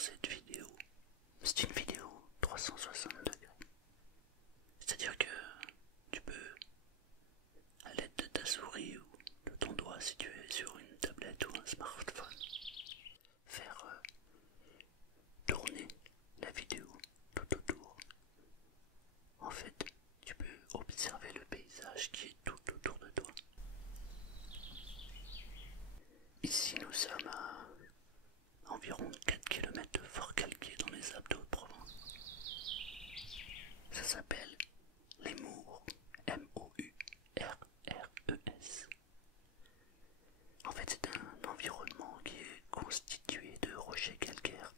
cette vidéo. C'est une vidéo 360 degrés. C'est-à-dire que tu peux, à l'aide de ta souris ou de ton doigt si tu es sur une tablette ou un smartphone, faire tourner la vidéo tout autour. En fait, tu peux observer le paysage qui est tout autour de toi. Ici, nous sommes à environ 4 km de Fort-Calquier dans les Alpes de-Haute-Provence. Ça s'appelle les Mours, M-O-U-R-R-E-S. En fait, c'est un environnement qui est constitué de rochers calcaires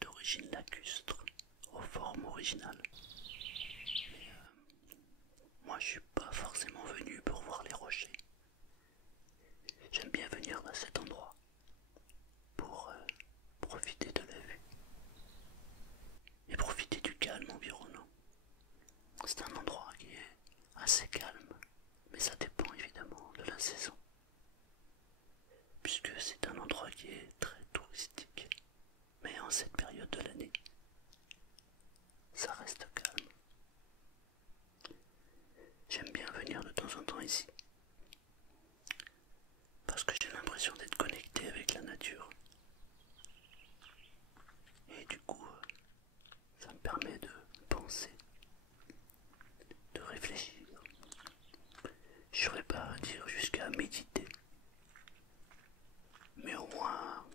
d'origine lacustre, aux formes originales. Mais moi, je suis pas forcément venu pour voir les rochers. J'aime bien venir à cet endroit pour profiter de la vue et profiter du calme environnant. C'est un endroit qui est assez calme, mais ça dépend évidemment de la saison, puisque c'est un endroit qui est très touristique. Mais en cette période de l'année, ça reste calme. J'aime bien venir de temps en temps ici, parce que j'ai l'impression d'être connecté avec la nature. Et du coup, ça me permet de penser, de réfléchir. Je ne saurais pas dire jusqu'à méditer, mais au moins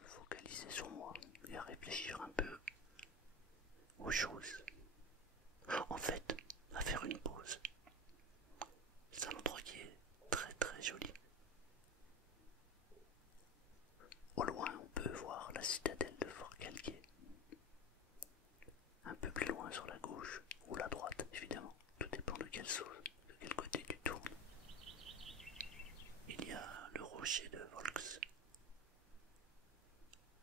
me focaliser sur moi et à réfléchir un peu aux choses. En fait, à faire une pause. C'est un endroit qui est très très joli. Au loin, on peut voir la citadelle de Fort-Calquier. Un peu plus loin sur la gauche ou la droite, évidemment. Tout dépend de quelle côté tu tournes. Il y a le rocher de Volx.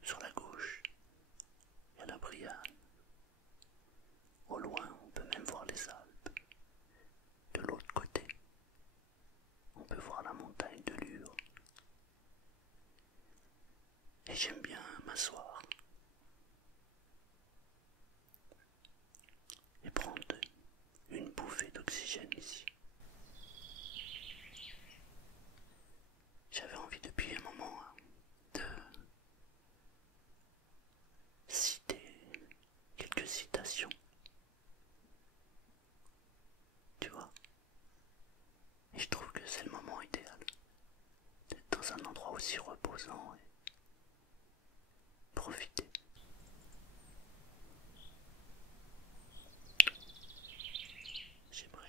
Sur la gauche, il y a la Brianne. Au loin, on peut même voir les Alpes. De l'autre côté, on peut voir la montagne de Lure. Et j'aime bien m'asseoir et prendre une bouffée d'oxygène ici. J'avais envie depuis un moment de citer quelques citations. Tu vois? Et je trouve que c'est le moment idéal d'être dans un endroit aussi reposant et profiter. J'aimerais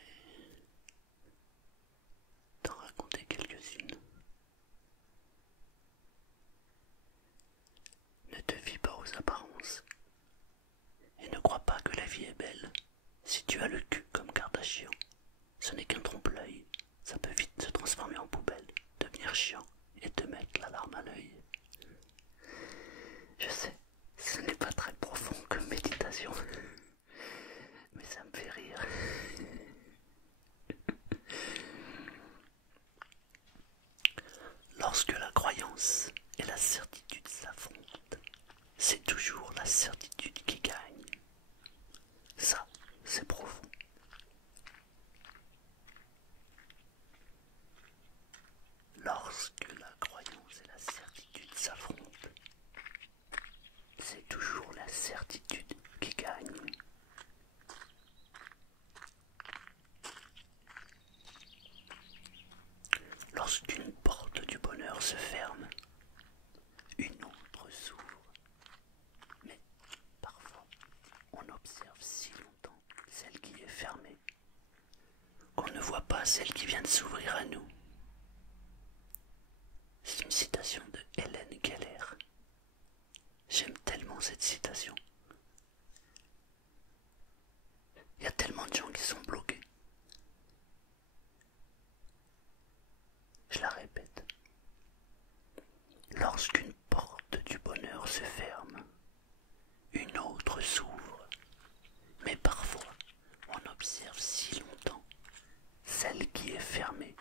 t'en raconter quelques-unes. Ne te fie pas aux apparences et ne crois pas que la vie est belle. Si tu as le cul comme Kardashian, ce n'est qu'un trompe-l'œil. Ça peut vite se transformer en poubelle, devenir chiant et te mettre la larme à l'œil. Je sais, ce n'est pas très profond comme méditation, mais ça me fait rire. Lorsque la croyance et la certitude s'affrontent, c'est toujours la certitude qui gagne. Ça, c'est profond. Lorsque la croyance et la certitude s'affrontent, c'est toujours la certitude qui gagne. Lorsqu'une porte du bonheur se ferme, une autre s'ouvre. Mais parfois, on observe si longtemps celle qui est fermée qu'on ne voit pas celle qui vient de s'ouvrir à nous. C'est une citation de Hélène Keller. J'aime tellement cette citation. Il y a tellement de gens qui sont bloqués. Je la répète. Lorsqu'une porte du bonheur se ferme, une autre s'ouvre. Mais parfois, on observe si longtemps celle qui est fermée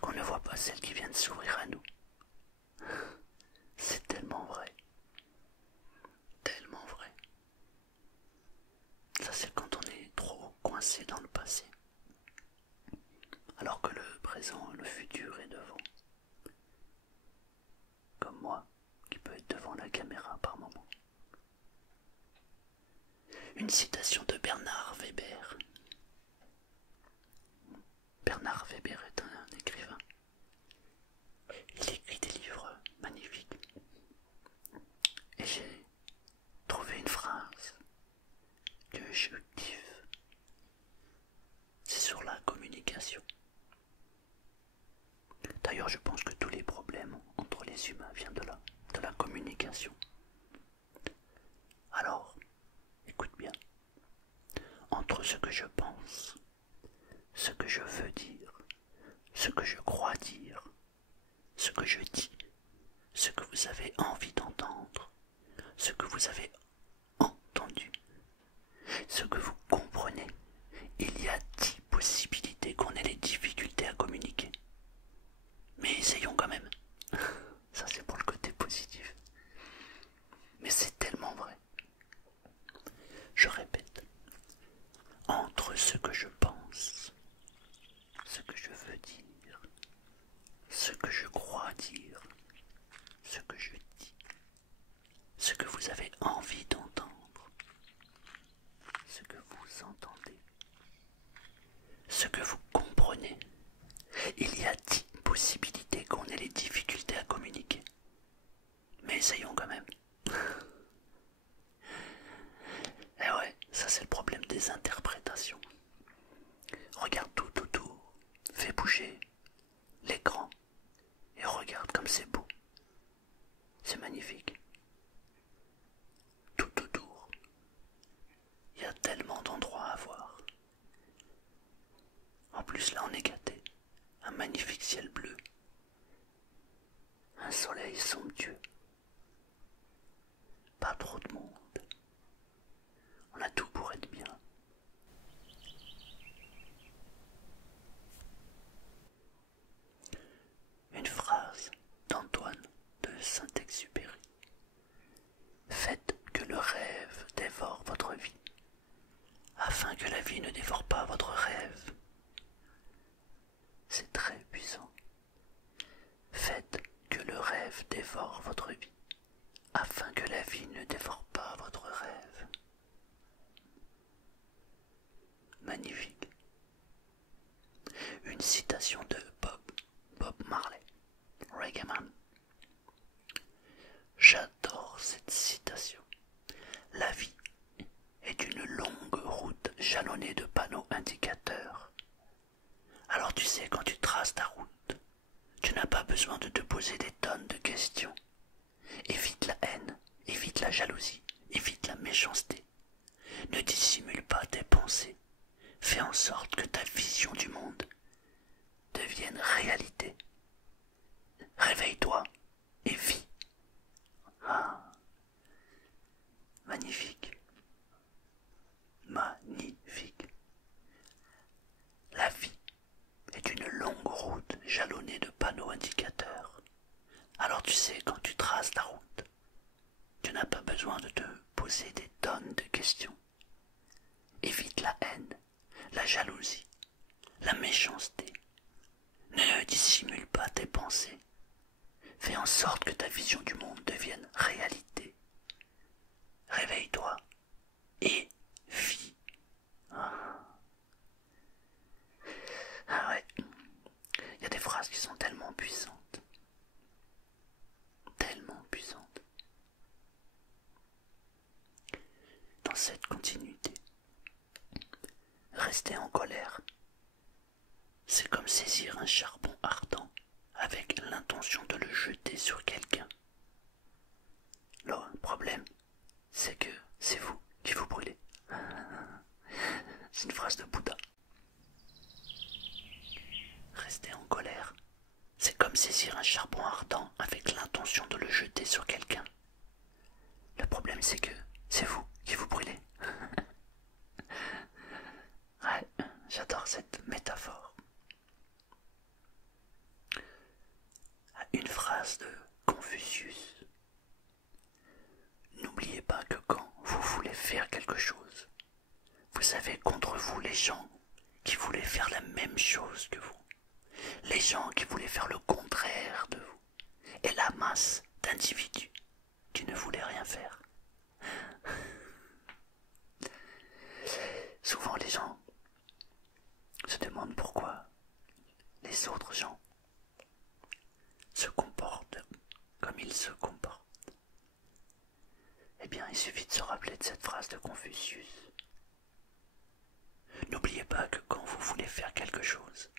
qu'on ne voit pas celle qui vient de s'ouvrir à nous. C'est tellement vrai. Tellement vrai. Ça, c'est quand on est trop coincé dans le passé. Alors que le présent et le futur est devant. Comme moi, qui peut être devant la caméra par moment. Une citation de Bernard Weber. Bernard Weber est un écrivain. Il écrit des livres magnifiques. Et j'ai trouvé une phrase que je kiffe. C'est sur la communication. D'ailleurs, je pense que tous les problèmes entre les humains viennent de la communication. Alors, écoute bien. Entre ce que je pense, ce que je veux dire, ce que je crois dire, ce que je dis, ce que vous avez envie d'entendre, ce que vous avez entendu, ce que vous comprenez, il y a 10 possibilités qu'on ait des difficultés à communiquer. Mais essayons quand même. Ça, c'est pour le côté positif. Mais c'est tellement vrai. Je répète. Entre ce que je pense, ce que je veux dire, ce que je crois dire, ce que je dis, ce que vous avez envie d'entendre, ce que vous entendez, ce que vous comprenez, il y a 10 possibilités qu'on ait les difficultés à communiquer. Mais essayons quand même. Eh ouais, ça c'est le problème des interprétations. Regarde tout autour, fais bouger l'écran et regarde comme c'est beau. C'est magnifique. Tout autour, il y a tellement d'endroits à voir. En plus là on est gâté. Un magnifique ciel bleu. Un soleil somptueux. Pas trop de monde. On a tout pour être bien. Une phrase d'Antoine de Saint-Exupéry. Faites que le rêve dévore votre vie, afin que la vie ne dévore pas votre rêve. C'est très puissant. Faites que le rêve dévore votre vie, afin que la vie ne dévore pas votre rêve. Magnifique. Une citation de Bob Marley, Reggae Man. J'adore cette citation. La vie est une longue route jalonnée de panneaux indicateurs. Alors tu sais, quand tu traces ta route, tu n'as pas besoin de te poser des tonnes de questions. Évite la haine, évite la jalousie, évite la méchanceté. Ne dissimule pas tes pensées. Fais en sorte que ta vision du monde devienne réalité. Réveille-toi et vis. Ah, magnifique. Magnifique. La vie est une longue route jalonnée de panneaux indicateurs. Alors tu sais, quand tu traces ta route, tu n'as pas besoin de te poser des tonnes de questions. Évite la haine, la jalousie, la méchanceté. Ne dissimule pas tes pensées. Fais en sorte que ta vision du monde devienne réalité. Réveille-toi et vis. Ah ouais, il y a des phrases qui sont tellement puissantes. Tellement puissantes. Dans cette continuité, rester en colère, c'est comme saisir un charbon ardent avec l'intention de le jeter sur quelqu'un. Le problème, c'est que c'est vous qui vous brûlez. C'est une phrase de Bouddha. Rester en colère, c'est comme saisir un charbon ardent avec l'intention de le jeter sur quelqu'un. Le problème, c'est que c'est vous qui vous brûlez. Ouais, j'adore cette métaphore. Une phrase de Confucius quelque chose. Vous avez contre vous les gens qui voulaient faire la même chose que vous, les gens qui voulaient faire le contraire de vous, et la masse d'individus qui ne voulaient rien faire. Souvent les gens se demandent pourquoi les autres gens se comportent comme ils se comportent. Eh bien, il suffit de se rappeler de cette phrase de Confucius. N'oubliez pas que quand vous voulez faire quelque chose,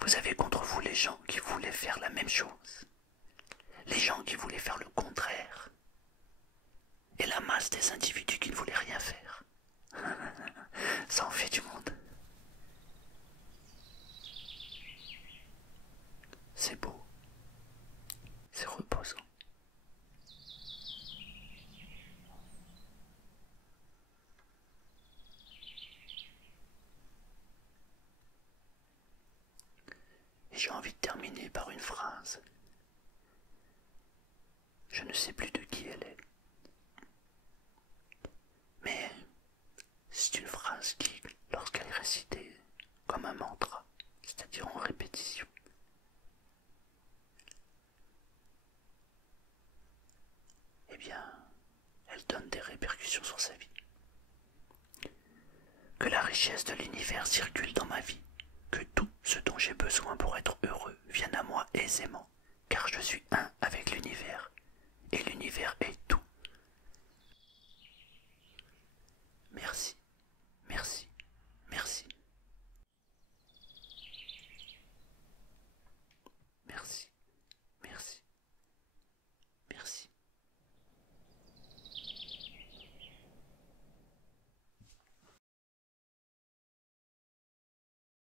vous avez contre vous les gens qui voulaient faire la même chose, les gens qui voulaient faire le contraire, et la masse des individus qui ne voulaient rien faire. Ça en fait du monde. C'est beau, c'est reposant. Et j'ai envie de terminer par une phrase. Je ne sais plus de qui elle est. Mais c'est une phrase qui, lorsqu'elle est récitée comme un mantra, c'est-à-dire en répétition, eh bien, elle donne des répercussions sur sa vie. Que la richesse de l'univers circule dans ma vie, que tout ce dont j'ai besoin pour être heureux vienne à moi aisément, car je suis un avec l'univers, et l'univers est tout